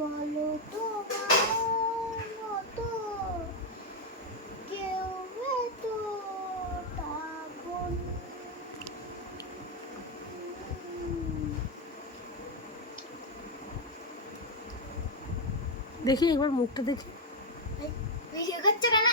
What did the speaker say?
বলো তো মতো কেউ তো তখন দেখি একবার মুখটা দেখি। ভিডিও করছে কেন?